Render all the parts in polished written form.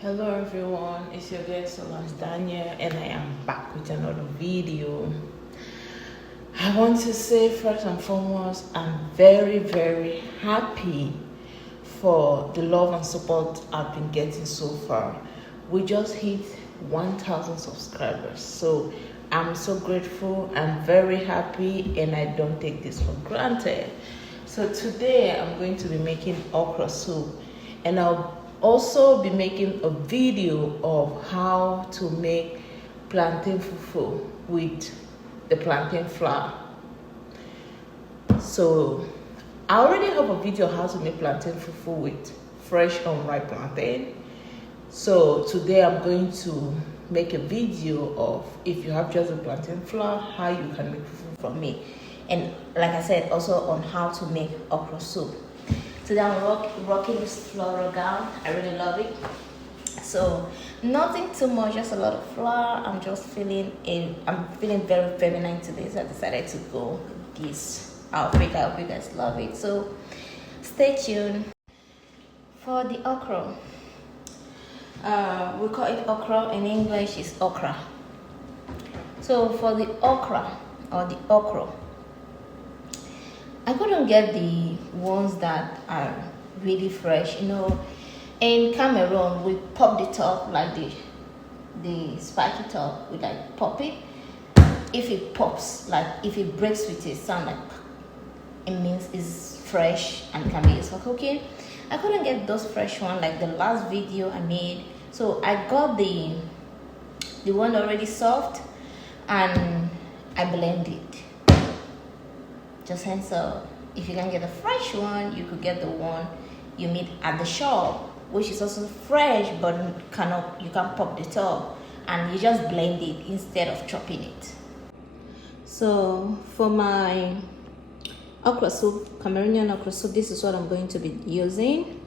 Hello everyone, it's your girl Solange Daniel and I am back with another video. I want to say first and foremost, I'm very happy for the love and support I've been getting so far. We just hit 1,000 subscribers, so I'm so grateful. I'm very happy and I don't take this for granted. So today I'm going to be making okra soup, and I'll also be making a video of how to make plantain fufu with the plantain flour. So I already have a video how to make plantain fufu with fresh unripe plantain. So today I'm going to make a video of, if you have just a plantain flour, how you can make fufu from me. And like I said, also on how to make okra soup. Today I'm rocking this floral gown. I really love it. So nothing too much, just a lot of flour. I'm feeling very feminine today, so I decided to go with this outfit. I hope you guys love it. So stay tuned. For the okra, we call it okra. In English is okra. So for the okra or the okra, I couldn't get the ones that are really fresh. You know, in Cameroon, we pop the top, like the spiky top, we like pop it. If it pops, like if it breaks with a sound, like it means it's fresh and can be used for cooking. I couldn't get those fresh ones like the last video I made, so I got the one already soft, and I blend it. Just hence, so if you can get a fresh one, you could get the one you meet at the shop, which is also fresh, but you can pop the top and you just blend it instead of chopping it. So for my okra soup, Cameroonian okra soup, this is what I'm going to be using.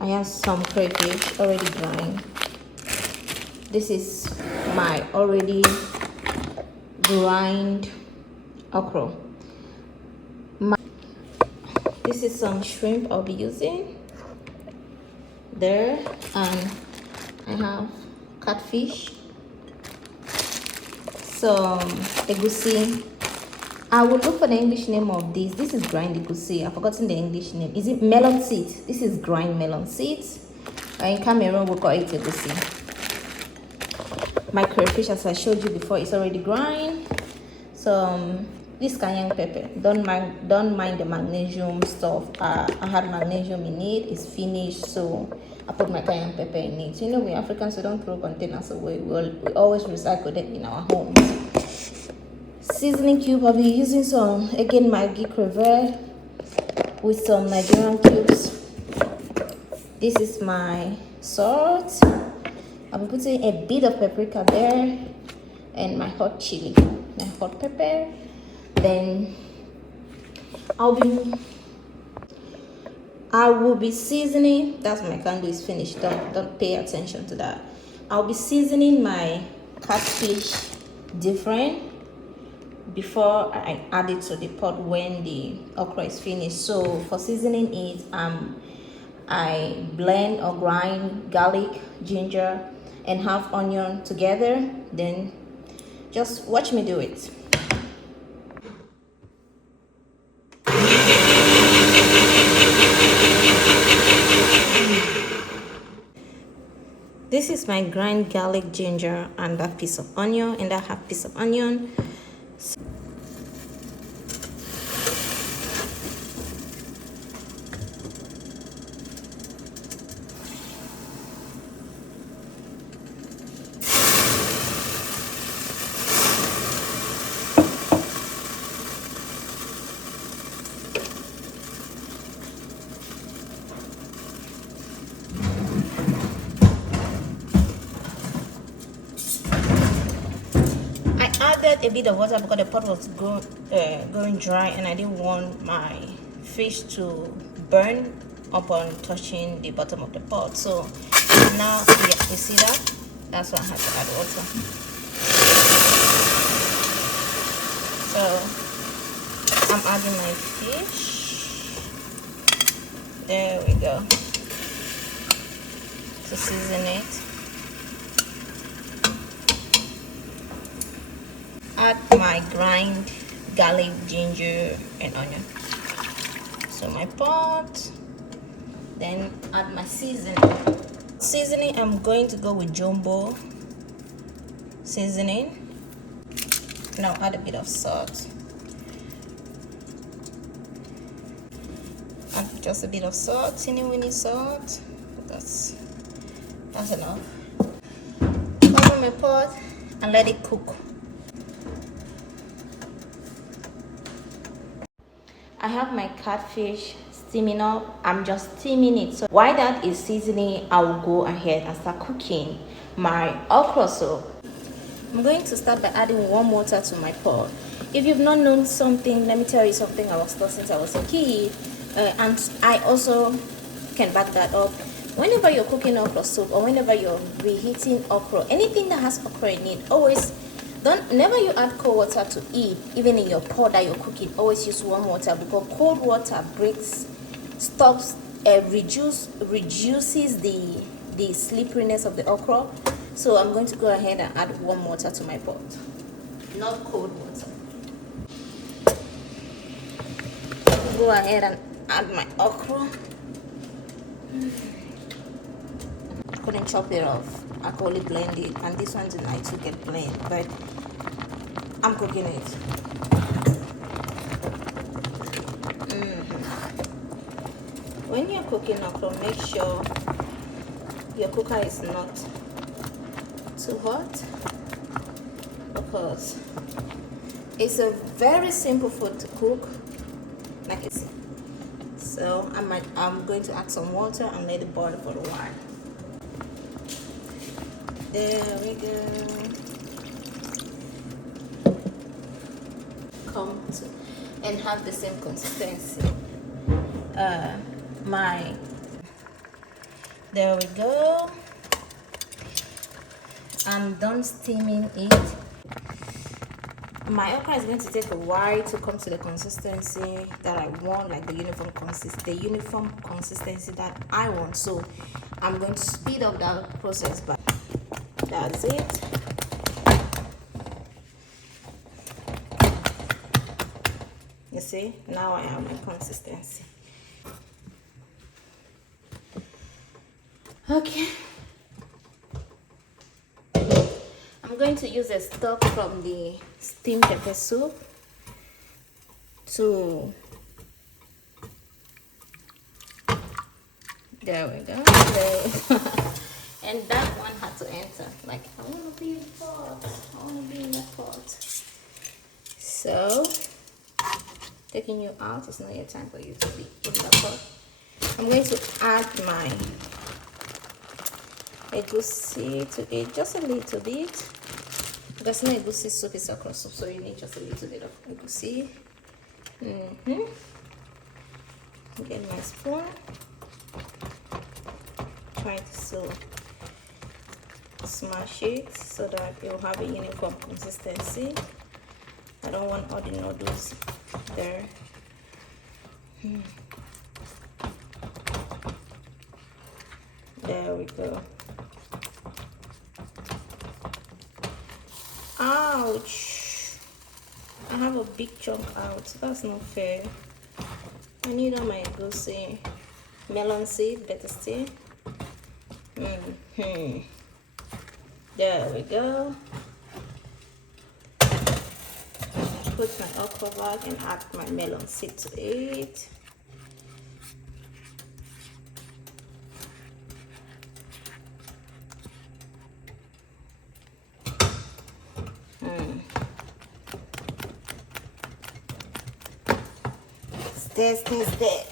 I have some crayfish already drying. This is my already grind okra. This is some shrimp I'll be using there, and I have catfish, some egusi. I will look for the English name of this. This is grind egusi. I've forgotten the English name. Is it melon seeds? This is grind melon seeds. In Cameroon, we call it egusi. My crayfish, as I showed you before, is already grind. Some this cayenne pepper. Don't mind the magnesium stuff. I had magnesium in it. It's finished, so I put my cayenne pepper in it. You know, we Africans, we don't throw containers away. We always recycle them in our homes. Seasoning cube. I'll be using some, again, Maggi crevette with some Nigerian cubes. This is my salt. I'll be putting a bit of paprika there, and my hot chili, my hot pepper. Then I will be seasoning. That's my candle is finished. Don't pay attention to that. I'll be seasoning my catfish different before I add it to the pot when the okra is finished. So for seasoning it, I blend or grind garlic, ginger, and half onion together. Then just watch me do it. This is my grind garlic, ginger, and that piece of onion, and that half piece of onion. Added a bit of water because the pot was going dry, and I didn't want my fish to burn upon touching the bottom of the pot. So now, yeah, you see that? That's why I had to add water. So I'm adding my fish. There we go. to season it. Add my grind garlic, ginger, and onion to my pot. Then add my seasoning. Seasoning, I'm going to go with jumbo seasoning. Now add a bit of salt. Add just a bit of salt, teeny weeny salt. That's enough. Cover my pot and let it cook. I have my catfish steaming up. I'm just steaming it. So while that is seasoning, I will go ahead and start cooking my okra soup. I'm going to start by adding warm water to my pot. If you've not known something, let me tell you something I was taught since I was a kid, and I also can back that up. Whenever you're cooking okra soup or whenever you're reheating okra, anything that has okra in it, never you add cold water to it. Even in your pot that you're cooking, always use warm water, because cold water reduces the slipperiness of the okra. So I'm going to go ahead and add warm water to my pot, not cold water. Go ahead and add my okra. I couldn't chop it off. I could only blend it, and this one tonight to get blend, but I'm cooking it. When you're cooking okra, make sure your cooker is not too hot, because it's a very simple food to cook, like it's. So I'm going to add some water and let it boil for a while. There we go. And have the same consistency. There we go. I'm done steaming it. My okra is going to take a while to come to the consistency that I want, like the uniform consistency that I want. So I'm going to speed up that process, but that's it. You see, now I have my consistency. Okay. I'm going to use a stock from the steamed pepper soup to, there we go. And that one had to enter. Like, I want to be in the pot. I want to be in the pot. So, taking you out, it's not your time for you to be in the pot. I'm going to add my egusi to it, just a little bit. There's no egusi soup, it's okra soup, so you need just a little bit of egusi. Get my spoon. Try to smash it so that it will have a uniform consistency. I don't want all the noodles there. There we go. Ouch! I have a big chunk out. That's not fair. I need all my egusi. Melon seed, better still. There we go. Put my okra back and add my melon seed to it. Stay.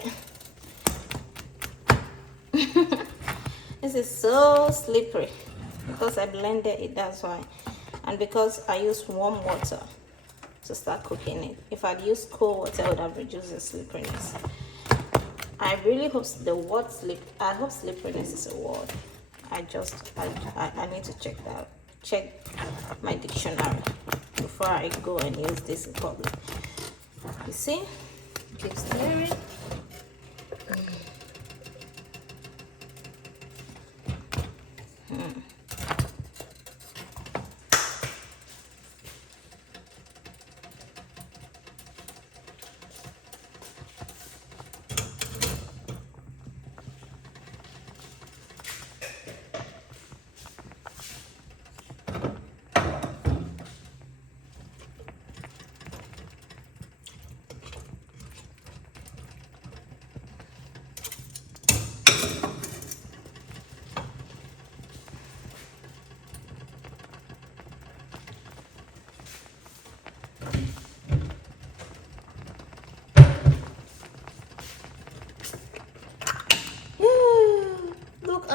This is so slippery because I blended it, that's why, and because I used warm water to start cooking it. If I'd used cold water, I would have reduced the slipperiness. I really hope I hope slipperiness is a word. I need to check my dictionary before I go and use this in public. You see, keep stirring.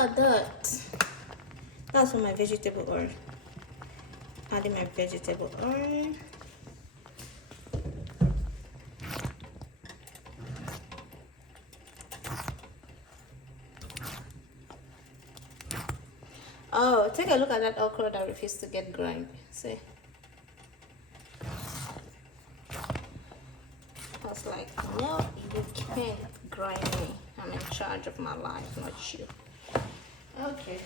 at that. That's for my vegetable oil. Adding my vegetable oil. Oh, take a look at that okra that refused to get grind. See? I was like, no, you can't grind me. I'm in charge of my life, not you. Okay.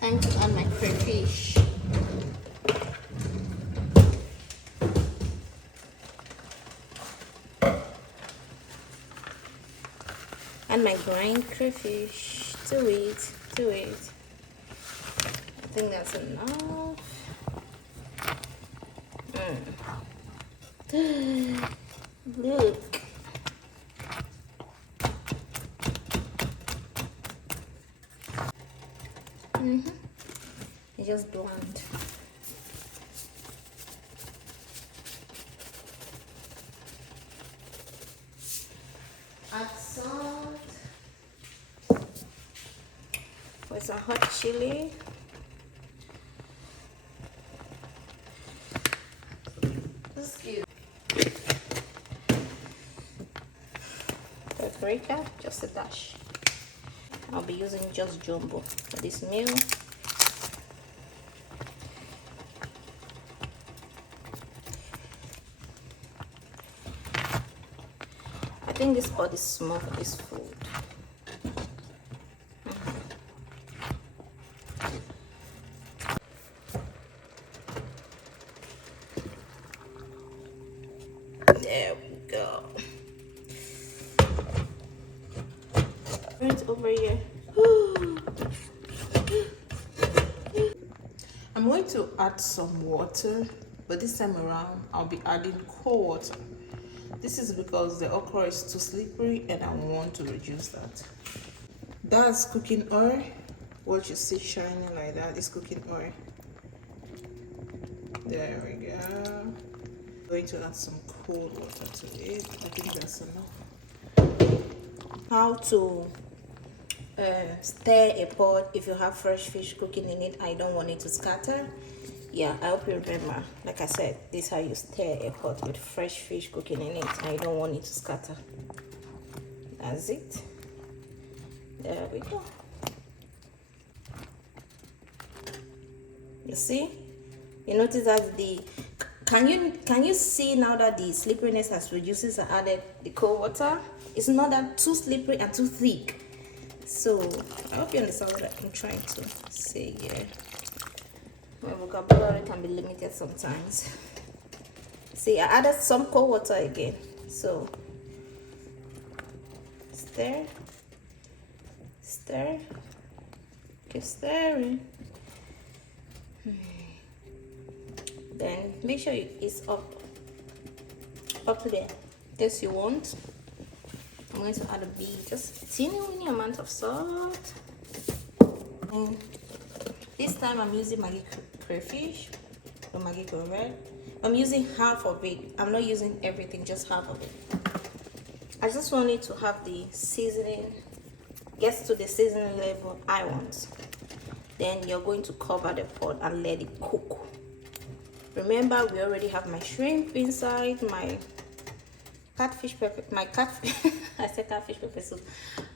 Time to add my crayfish. And my grind crayfish to it. I think that's enough. Look. It's just blunt. Add salt. With some hot chili. This is cute. Paprika, just a dash. I'll be using just jumbo for this meal. I think this pot is small for this food. There we go. Right over here. I'm going to add some water, but this time around I'll be adding cold water. This is because the okra is too slippery and I want to reduce that. That's cooking oil. What you see shining like that is cooking oil. There we go. I'm going to add some cold water to it. I think that's enough. How to stir a pot if you have fresh fish cooking in it. I don't want it to scatter. Yeah, I hope you remember. Like I said, this is how you stir a pot with fresh fish cooking in it. I don't want it to scatter. That's it. There we go. You see? You notice that the can you see now that the slipperiness has reduced? I added the cold water. It's not that too slippery and too thick. So I hope you understand what I'm trying to say here. My vocabulary can be limited sometimes. See, I added some cold water again. So stir, keep stirring. Then make sure it's up to there. This you want. I'm going to add a bit, just a teeny amount of salt. And this time I'm using Maggi crayfish or Maggi red. I'm using half of it. I'm not using everything, just half of it. I just want it to have the seasoning, gets to the seasoning level I want. Then you're going to cover the pot and let it cook. Remember, we already have my shrimp inside, my catfish pepper, I said catfish pepper soup.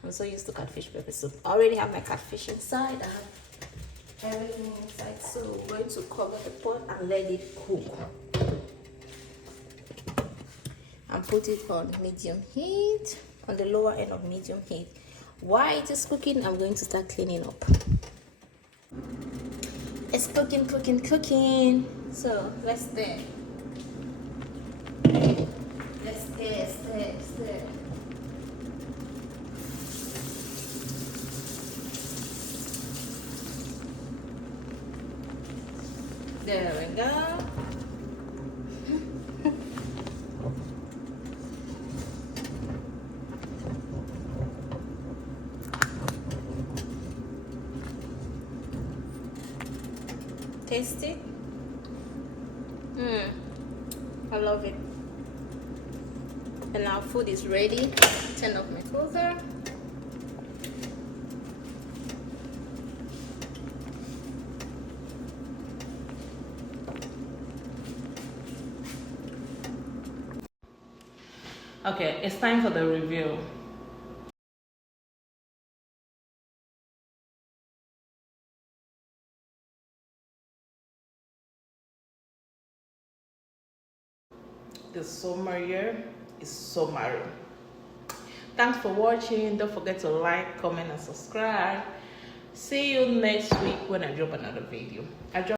I'm so used to catfish pepper soup. I already have my catfish inside. I have everything inside. So we're going to cover the pot and let it cook. And put it on medium heat, on the lower end of medium heat. While it is cooking, I'm going to start cleaning up. It's cooking. So let's stir. Let's stir. There we go. Taste it. I love it. And our food is ready. Turn off my cooker. Okay, it's time for the review. The summer here is summer. Thanks for watching. Don't forget to like, comment, and subscribe. See you next week when I drop another video.